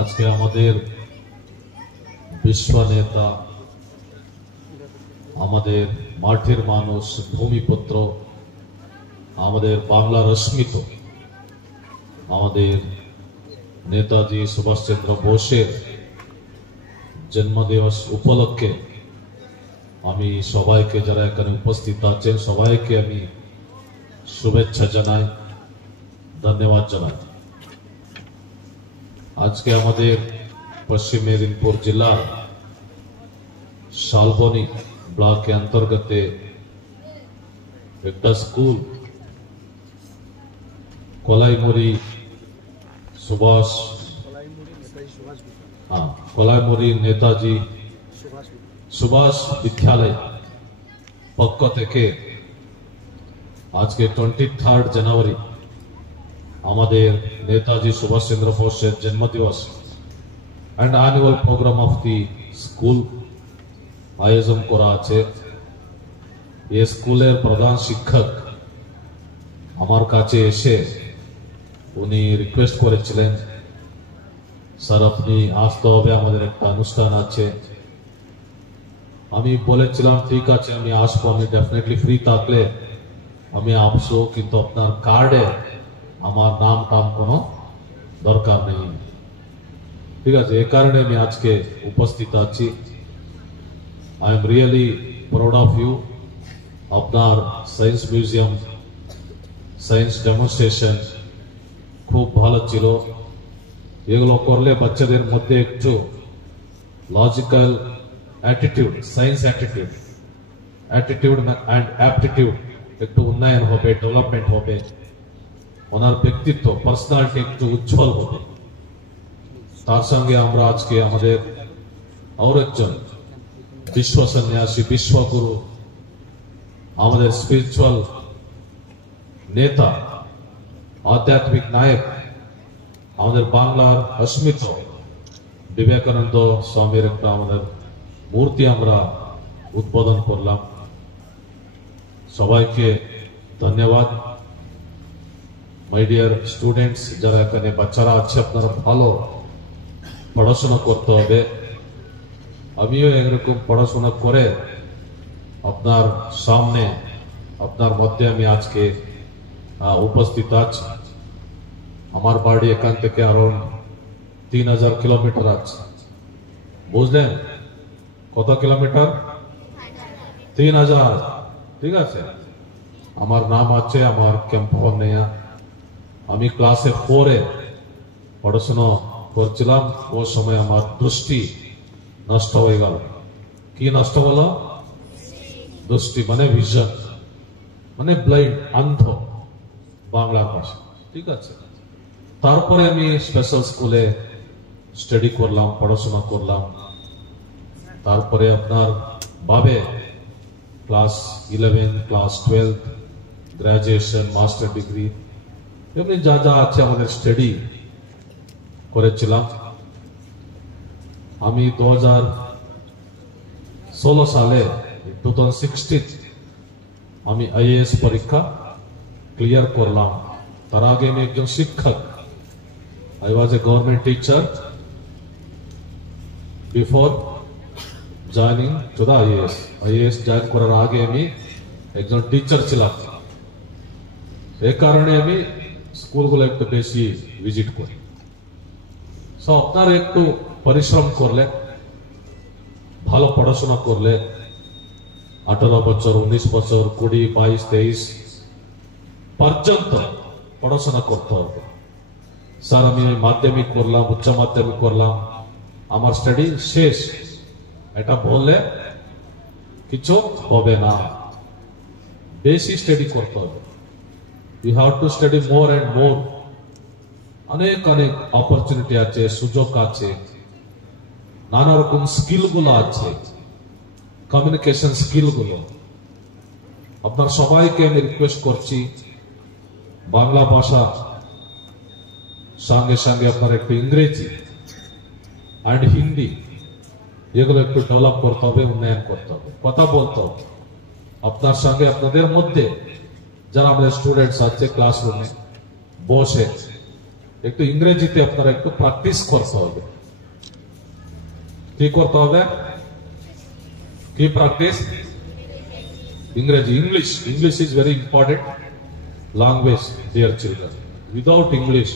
আজকে আমাদের বিশ্ব নেতা, আমাদের মাঠের মানুষ, ভূমিপুত্র, আমাদের বাংলার অস্মিত, আমাদের নেতাজি সুভাষচন্দ্র বোসের জন্মদিবস উপলক্ষে আমি সবাইকে, যারা এখানে উপস্থিত আছেন, সবাইকে আমি শুভেচ্ছা জানাই, ধন্যবাদ জানাই। আজকে আমাদের পশ্চিম মেদিনীপুর জেলার শালবনী ব্লকে अंतर्गत একটা স্কুল কলাইমুড়ি সুভাষ কলাইমুড়ি নেতাজি সুভাষ বিদ্যালয় পক্ষ থেকে আজকে 23 জানুয়ারি আমাদের নেতাজি সুভাষচন্দ্র বোসের জন্মদিবস and annual programme of the school আয়োজন করা আছে। এই স্কুলের প্রধান শিক্ষক আমার কাছে এসে উনি রিকোয়েস্ট করেছিলেন, স্যার আপনি আসতে হবে, আমাদের একটা অনুষ্ঠান আছে। আমি বলেছিলাম ঠিক আছে আমি আসবো, আমি ডেফিনেটলি ফ্রি থাকলে আমি আসবো, কিন্তু আপনার কার্ডে আমার নাম টাম কোনো দরকার নেই। ঠিক আছে, এই কারণে আমি আজকে উপস্থিত আছি। I am really proud of you. আপনার সায়েন্স মিউজিয়াম, সায়েন্স ডেমনস্ট্রেশন খুব ভালো ছিল। এগুলো করলে বাচ্চাদের মধ্যে একটু logical attitude, science attitude and aptitude একটু উন্নয়ন হবে, ডেভেলপমেন্ট হবে, ওনার ব্যক্তিত্ব, পার্সোনালিটি একটু উজ্জ্বল হবে। তার সঙ্গে আমরা আজকে আমাদের আর একজন বিশ্ব সন্ন্যাসী, বিশ্বগুরু, আমাদের স্পিরিচুয়াল নেতা, আধ্যাত্মিক নায়ক, আমাদের বাংলার অস্মিত বিবেকানন্দ স্বামীর একটা আমাদের মূর্তি আমরা উদ্বোধন করলাম। সবাইকে ধন্যবাদ। মাই ডিয়ার স্টুডেন্টস, যারা এখানে বাচ্চারা আছে, আপনারা ভালো পড়াশোনা করতে হবে। আমিও এরকম পড়াশোনা করে আপনার সামনে, আপনার মধ্যে আমি আজকে উপস্থিত আছি। আমার বাড়ি এখান থেকে অ্যারাউন্ড 3000 কিলোমিটার আছে। বুঝলেন কত কিলোমিটার? 3000। ঠিক আছে, আমার নাম আছে, আমার ক্যাম্পন নেয়া। আমি ক্লাসে 4-এ পড়াশোনা করছিলাম, ও সময় আমার দৃষ্টি নষ্ট হয়ে গেল। কি নষ্ট হলো? দৃষ্টি মানে ভিশন, মানে ব্লাইন্ড, অন্ধ বাংলার ভাষা। ঠিক আছে, তারপরে আমি স্পেশাল স্কুলে স্টাডি করলাম, পড়াশোনা করলাম। তারপরে আপনার ভাবে ক্লাস 11, ক্লাস 12, গ্রাজুয়েশন, মাস্টার ডিগ্রি, এমনি যা যা আছে আমাদের স্টাডি করেছিলাম। আমি 2016 সালে 2016 আমি আইএএস পরীক্ষা ক্লিয়ার করলাম। তার আগে আমি একজন শিক্ষক, I was a government teacher before joining to the IAS. IAS join করার আগে আমি একজন টিচার ছিলাম। এই কারণে আমি স্কুলগুলো একটু বেশি ভিজিট করি। সো আপনারা একটু পরিশ্রম করলে, ভালো পড়াশোনা করলে, 18 বছর, 19 বছর, 20, 22, 23 পর্যন্ত পড়াশোনা করতে হবে। স্যার আমি মাধ্যমিক করলাম, উচ্চ মাধ্যমিক করলাম, আমার স্টাডি শেষ, এটা বললে কিছু হবে না। বেশি স্টাডি করতে হবে। You have to study more and more. অনেক অনেক অপরচুনিটি আছে, সুযোগ আছে, নানা রকম স্কিল গুলো আছে, কমিউনিকেশন স্কিল গুলো। আপনার সবাইকে আমি রিকোয়েস্ট করছি, বাংলা ভাষা সঙ্গে সঙ্গে আপনার একটু ইংরেজি এন্ড হিন্দি এগুলো একটু ডেভেলপ করতে হবে, উন্নয়ন করতে হবে, কথা বলতে হবে। আপনার সঙ্গে আপনাদের মধ্যে যারা আমাদের স্টুডেন্টস আছে ক্লাসরুমে বসে একটু ইংরেজিতে আপনারা একটু প্র্যাকটিস করতে হবে। কি করতে হবে? কি প্র্যাকটিস? ইংরেজি, English is very important language, dear children. Without English,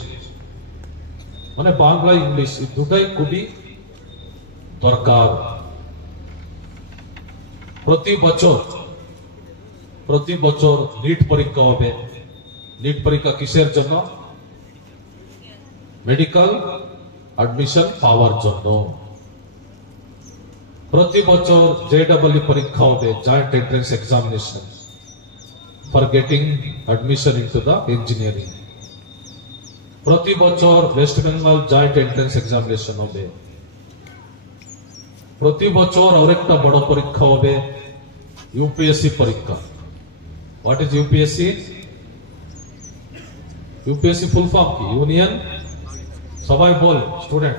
মানে বাংলা ইংলিশ এই দুটাই খুবই দরকার। প্রতি বছর নিট পরীক্ষা হবে। নিট পরীক্ষা কিসের জন্য? মেডিকেল অ্যাডমিশন পাওয়ার জন্য। প্রতি বছর JEE পরীক্ষা হবে, joint entrance examination, for getting admission into the engineering. প্রতি বছর West Bengal joint entrance examination হবে। প্রতি বছর আরেকটা বড় পরীক্ষা হবে, UPSC পরীক্ষা। What is UPSC? UPSC full form কি? ইউনিয়ন, সবাই বল student,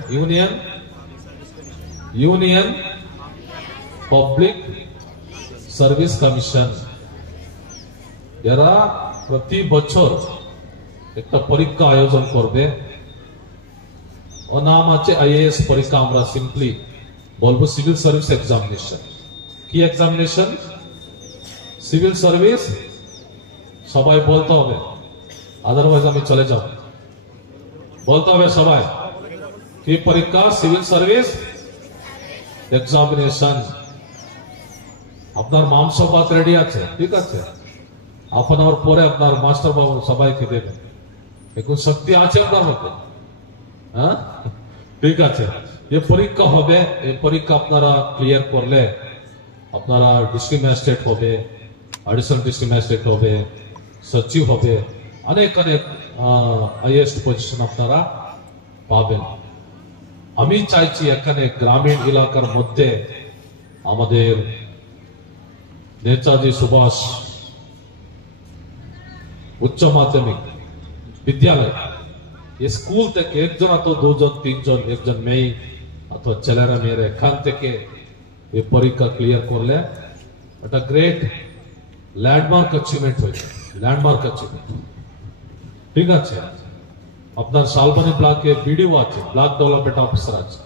union public service commission. এরা প্রতি বছর একটা পরীক্ষা আয়োজন করবে। ও নাম আছে IAS পরীক্ষা। আমরা সিম্পলি বলবো সিভিল সার্ভিস এক্সামিনেশন। কি এক্সামিনেশন? Civil service. সবাই বলতে হবে, আদারওয়াইজ আমি চলে যাব। বলতে হবে সবাই, কি পরীক্ষা? Civil service examination. আপনার মাংস ভাত রেডি আছে? ঠিক আছে, হাফ অ্যান আওয়ার পরে আপনার মাস্টার বাবু সবাইকে দেবেন। এখন শক্তি আছে আপনার মধ্যে? হ্যাঁ, ঠিক আছে। এই পরীক্ষা হবে, এই পরীক্ষা আপনারা ক্লিয়ার করলে আপনারা ডিস্ট্রিক্ট ম্যাজিস্ট্রেট হবে, অ্যাডিশনাল ডিস্ট্রিক্ট ম্যাজিস্ট্রেট হবে, সচিব হবে, অনেক হাইয়েস্ট পজিশন আপনারা পাবেন। আমি চাইছি এখানে গ্রামীণ এলাকার মধ্যে আমাদের নেতাজি সুভাষ উচ্চ মাধ্যমিক বিদ্যালয়, স্কুল থেকে একজন অথবা দুজন তিনজন, একজন মেয়ে অথবা ছেলেরা মেয়েরা এখান থেকে এই পরীক্ষা ক্লিয়ার করলে একটা গ্রেট ল্যান্ডমার্ক অ্যাচিভমেন্ট হয়েছে। ল্যান্ডমার্ক অ্যাচিভমেন্ট, ঠিক আছে। আপনার শালবনী ব্লকে বিডিও আছে, ব্লক ডেভেলপমেন্ট অফিসার আছে,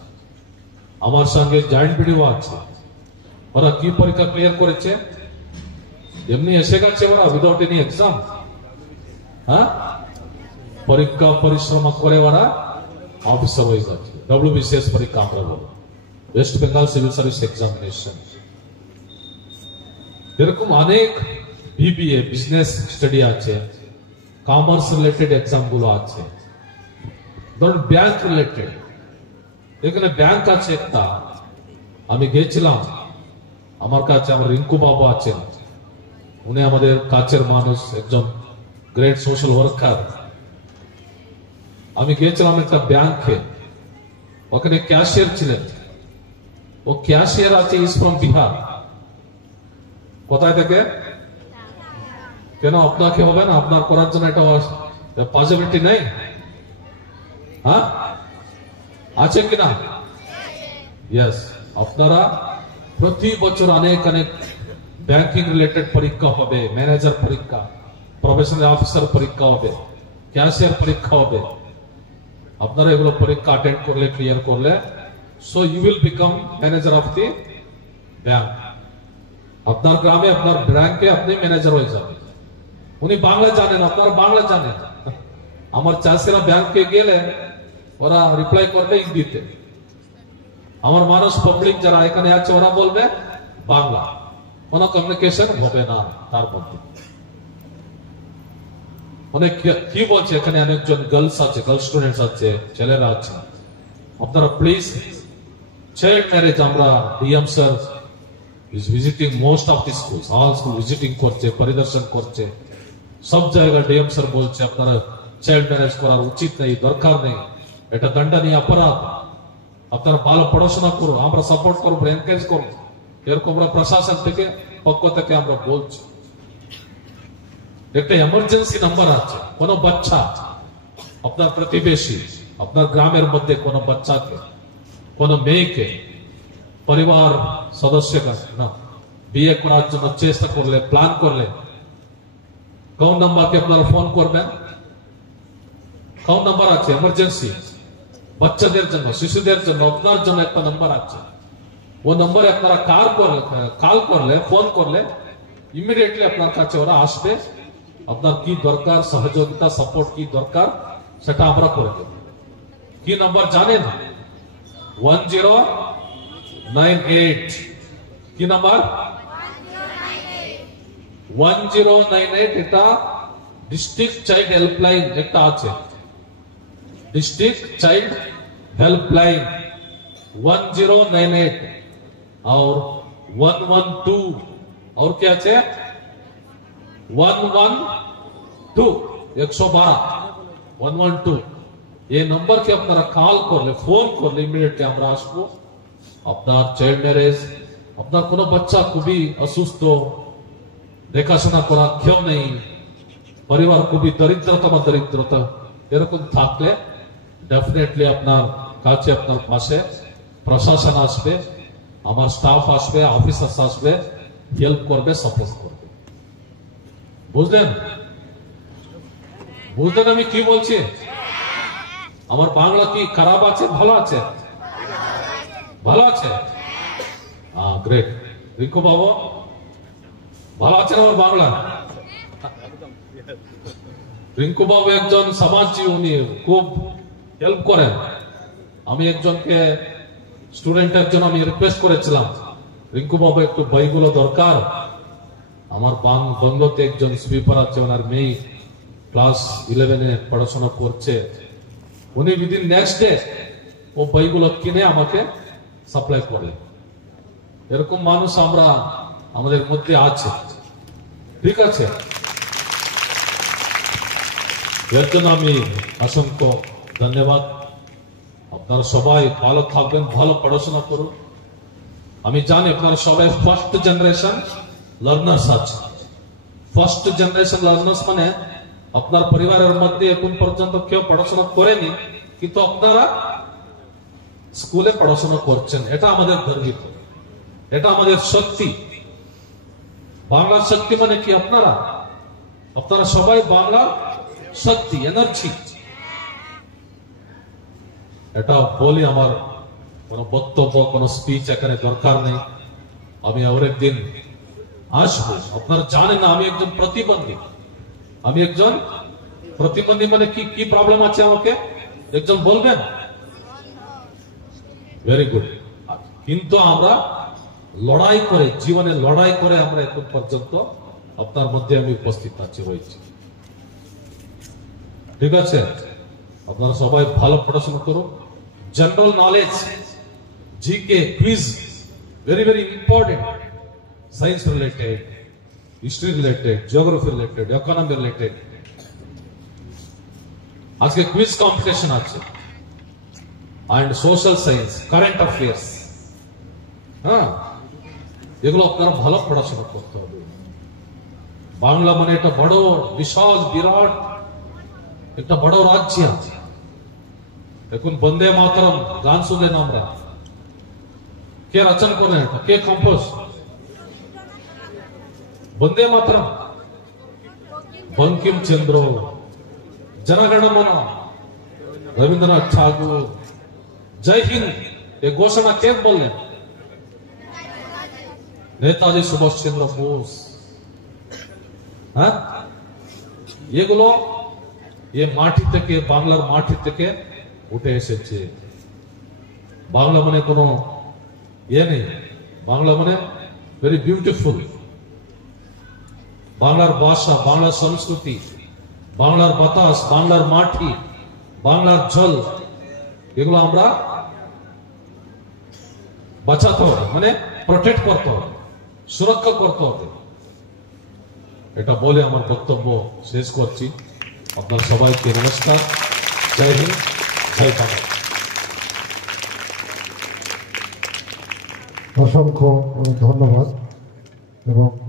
আমার সঙ্গে জয়েন্ট বিডিও আছে। ওরা কি পরীক্ষা ক্লিয়ার করেছে? এমনি এসে গেছে ওরা, উইদাউট এনি এক্সাম। হ্যাঁ, পরীক্ষা পরিশ্রম করে ওরা অফিসার হয়ে যাচ্ছে। WBCS পরীক্ষা আমরা বলবো, ওয়েস্ট বেঙ্গল সিভিল সার্ভিস এক্সামিনেশন। এরকম অনেক BBA বিজনেস স্টাডি আছে, কমার্স রিলেটেড এক্সাম গুলো আছে, ধরুন ব্যাংক রিলেটেড। এখানে ব্যাংক আছে একটা, আমি গেছিলাম, আমার কাছে আমার রিঙ্কু বাবু আছেন, উনি আমাদের কাছের মানুষ, একজন গ্রেট সোশ্যাল ওয়ার্কার। আমি গিয়েছিলাম একটা ব্যাংকে, ওখানে ক্যাশিয়ার ছিলেন। ও ক্যাশিয়ার আছে, ইজ ফ্রম বিহার। কোথায় থেকে? কেন আপনাকে হবে না? আপনার করার জন্য একটা পসিবিলিটি নেই? হ্যাঁ, আছে কিনা? ইয়েস। আপনারা প্রতি বছর অনেক ব্যাংকিং রিলেটেড পরীক্ষা হবে, ম্যানেজার পরীক্ষা, প্রফেশনাল অফিসার পরীক্ষা হবে, ক্যাশিয়ার পরীক্ষা হবে। আপনারা এগুলো পরীক্ষা অ্যাটেন্ড করলে, ক্লিয়ার করলে, so you will become manager of the bank. আপনার গ্রামে, আপনার ব্যাংকে আপনি ম্যানেজার হয়ে যাবেন। উনি বাংলা জানেন, আপনারা বাংলা জানেন। আমার চাষিরা ব্যাংকে গেলে ওরা রিপ্লাই করবে হিন্দিতে। আমার মানুষ পাবলিক যারা এখানে আছে ওরা বলবে বাংলা, কোন কমিউনিকেশন হবে না তার মধ্যে। অনেক কি বলছে, এখানে অনেকজন গার্লস আছে, গার্ল স্টুডেন্টস আছে, ছেলেরা আছে। আপনারা প্লিজ, চাইল্ড ম্যারেজ আমরা DM sir is visiting most of the schools, all school visiting করছে, পরিদর্শন করছে, সব জায়গায় ডিএম স্যার বলছে আপনারা চাইল্ড ম্যারেজ করার উচিত নেই, দরকার নেই, এটা দণ্ডনীয় অপরাধ। আপনারা ভালো পড়াশোনা করুন, আমরা সাপোর্ট করবো, এনকারেজ করবো। এরকম আমরা প্রশাসন থেকে, পক্ষ থেকে আমরা বলছি। একটা এমার্জেন্সি নাম্বার আছে, কোন বাচ্চা, আপনার প্রতিবেশী, আপনার গ্রামের মধ্যে কোন বাচ্চাকে, কোন মেয়েকে, পরিবার সদস্যকে না বিয়ে করার জন্য চেষ্টা করলে, প্ল্যান করলে, কোন নাম্বারকে আপনারা ফোন করবেন? কম নাম্বার আছে এমার্জেন্সি বাচ্চাদের জন্য শিশুদের জন্য আপনার জন্য একটা নাম্বার আছে ও নম্বরে আপনারা কল করলে ফোন করলে ইমিডিয়েটলি আপনার কাছে ওরা আসবে আপনার কি দরকার সহযোগিতা সাপোর্ট কি দরকার সেটা আমরা করে দেব কি নাম্বার জানেন 1098 কি নাম্বার 1098 এটা ডিস্ট্রিক্ট চাইল্ড হেল্পলাইন একটা আছে डिस्ट्रिक्ट चाइल्ड हेल्पलाइन 1098 और 112 और क्या है 112 ये नंबर के अपना कॉल कर ले फोन कर ले इमीडिएटली আমরা আসবো আপনার চাইল্ড ম্যারেজ আপনার কোনো বাচ্চা খুবই অসুস্থ দেখাশোনা করা কেউ নেই পরিবার খুবই দরিদ্রতা এরকম থাকলে डेफिनेटली আপনার কাছে আপনার পাশে প্রশাসন আসবে আমার স্টাফ আসবে অফিসার্স আসবে হেল্প করবে সাপোর্ট করবে বুঝলেন আমি কি বলছি আমার বাংলা কি খারাপ আছে ভালো আছে গ্রেট রিকু বাবু ভালো আছে আমার বাংলা রিঙ্কু বাবু একজন সমাজজীবী উনি খুব হেল্প করেন আমি একজনকে স্টুডেন্টের জন্য আমি রিকোয়েস্ট করেছিলাম রিঙ্কু বাবু একটু বইগুলো দরকার আমার বাংলোতে একজন সুইপার আছে ওনার মেয়ে ক্লাস 11 এ পড়াশোনা করছে উনি উইদিন নেক্সট ডে ও বইগুলো কিনে আমাকে সাপ্লাই করে এরকম মানুষ আমরা আমাদের মধ্যে আছে ঠিক আছে এর জন্য আমি অসংখ্য ধন্যবাদ আপনারা সবাই ভালো থাকবেন ভালো পড়াশোনা করুন আমি জানি আপনারা সবাই ফার্স্ট জেনারেশন লার্নার্স আছে ফার্স্ট জেনারেশন লার্নার্স মানে আপনার পরিবারের মধ্যে এখন পর্যন্ত কেউ পড়াশোনা করেনি কিন্তু আপনারা স্কুলে পড়াশোনা করছেন এটা আমাদের গর্বিত এটা আমাদের শক্তি বাংলার শক্তি মানে কি আপনারা সবাই বাংলার শক্তি এনার্জি এটা বলি আমার কোন বক্তব্য কোন স্পিচ এখানে দরকার নেই আমি আর একদিন আসবো আপনারা জানেন না আমি একজন প্রতিবন্ধী মানে কি প্রবলেম আছে আমাকে একজন বলবেন ভেরি গুড কিন্তু আমরা লড়াই করে জীবনে লড়াই করে আমরা এখন পর্যন্ত আপনার মধ্যে আমি উপস্থিত রয়েছি ঠিক আছে আপনারা সবাই ভালো পড়াশোনা করুন general knowledge GK quiz very very important science related history related geography related economy related आज के क्विज कॉम्पिटिशन আছে and social science current affairs এগুলো আপনারা ভালো পড়াশোনা করতে হবে বাংলা মানে একটা বড় বিশাল বিরাট একটা বড় রাজ্য আছে এখন বন্দে মাতরম গান শুনলেন আমরা কে রচনা করেন কে কম্পোজ বন্দে মাতরম বঙ্কিম চন্দ্র जनगण मन रविंद्रनाथ ठाकुर जय हिंद ये घोषणा के बोलें नेताजी सुभाष चंद्र बोस এগুলো ये মাটি থেকে বাংলার মাটি থেকে উঠে এসেছে বাংলা মানে কোনো নেই বাংলা মানে ভেরি বিউটিফুল বাংলার ভাষা বাংলার সংস্কৃতি বাংলার বাতাস বাংলার মাটি বাংলার জল এগুলো আমরা বাঁচাতে হবে মানে প্রোটেক্ট করতে হবে সুরক্ষা করতে হবে এটা বলে আমার বক্তব্য শেষ করছি আপনার সবাইকে নমস্কার জয় হিন্দ জয় বাংলা অসংখ্য ধন্যবাদ এবং